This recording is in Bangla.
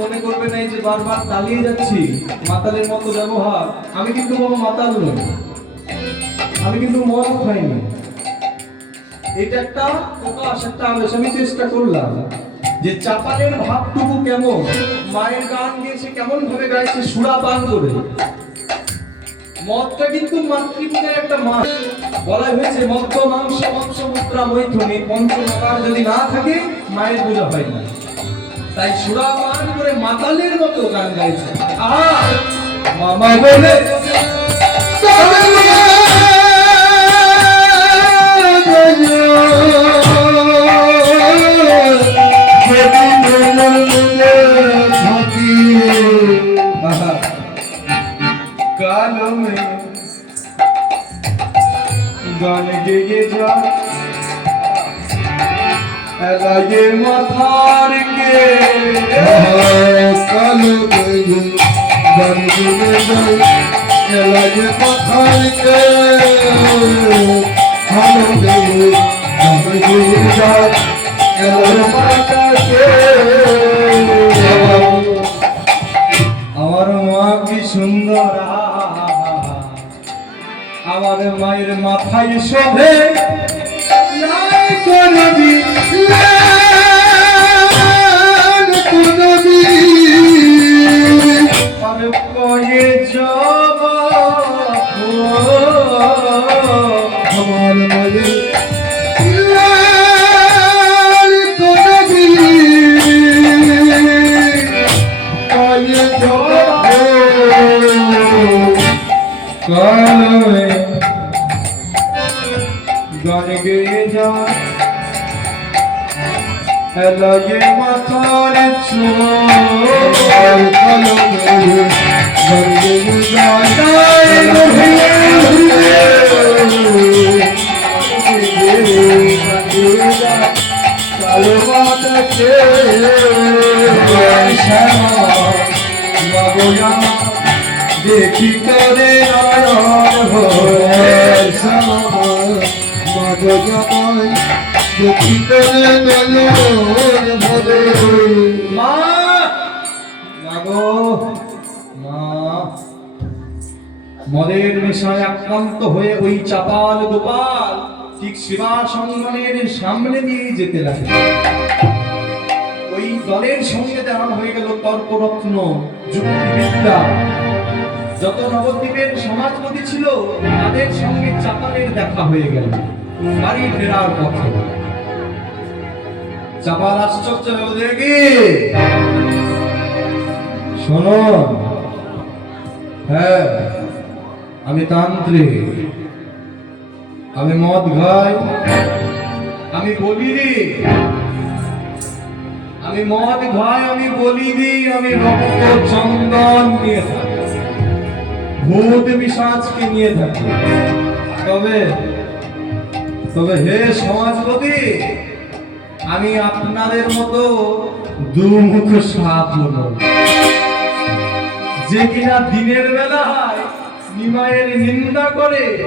মনে করবে না যে বারবার তালিয়ে যাচ্ছি মাতালের মতো ব্যবহার। আমি কিন্তু বাবা মাতাল নই, আমি কিন্তু মদ খাইনি। এটা একটা প্রকাশ, একটা আবেশ। আমি চেষ্টা করলাম যে চাপালের ভাবটুকু কেমন, মায়ের গান গেয়েছে কেমন ভাবে গাইছে সুরা পান করে। মদটা কিন্তু মাতৃপূজার একটা মাস। বলা হয়েছে মদ্য মাংস মৎস্য মুদ্রা মৈথুনী পঞ্চমকার যদি না থাকে মায়ের পূজা হয় না। তাই সুরা পান করে মাতালের মতো গান গাইছে। মামা বলে কালো মে গান গেয়ে যা লাগে মাথার কে কালো গয়ে গান গেয়ে যা লাগে মাথার কে কালো গয়ে গান গেয়ে যা আমার মা কি সুন্দর, আমার মায়ের মাথায় শোভে নাই কোনদি আর কয়ে যাব আমার মায়ের গান গেয়ে যা লাগে মাথার চোর কালো গয়ে গান গেয়ে যা কালো মাথাকে দেখি করে মদের নেশায় আক্রান্ত হয়ে ওই চাপাল গোপাল ঠিক শিবা সঙ্গনের সামনে দিয়ে যেতে লাগে। ওই দলের সঙ্গে দেখা হয়ে গেল তর্করত্ন যুক্তিবিদ্যা। যত নবদ্বীপের সমাজপতি ছিল তাদের সঙ্গে চাপালের দেখা হয়ে গেল বাড়ি ফেরার পথে। চাপাল আশ্চর্য হয়ে দেখি, শোনো, হ্যাঁ আমি তান্ত্রিক, আমি মদ খাই, আমি বলি রে, আমি মদ খাই, আমি বলি দি, আমি রক্ত চন্দন নিয়ে থাকি, ভূত পিশাচকে নিয়ে থাকি। তবে তবে হে সমাজপতি, আমি আপনাদের মতো দুমুখ সাপ নই, যে কিনা দিনের বেলায় নিমায়ের নিন্দা করে।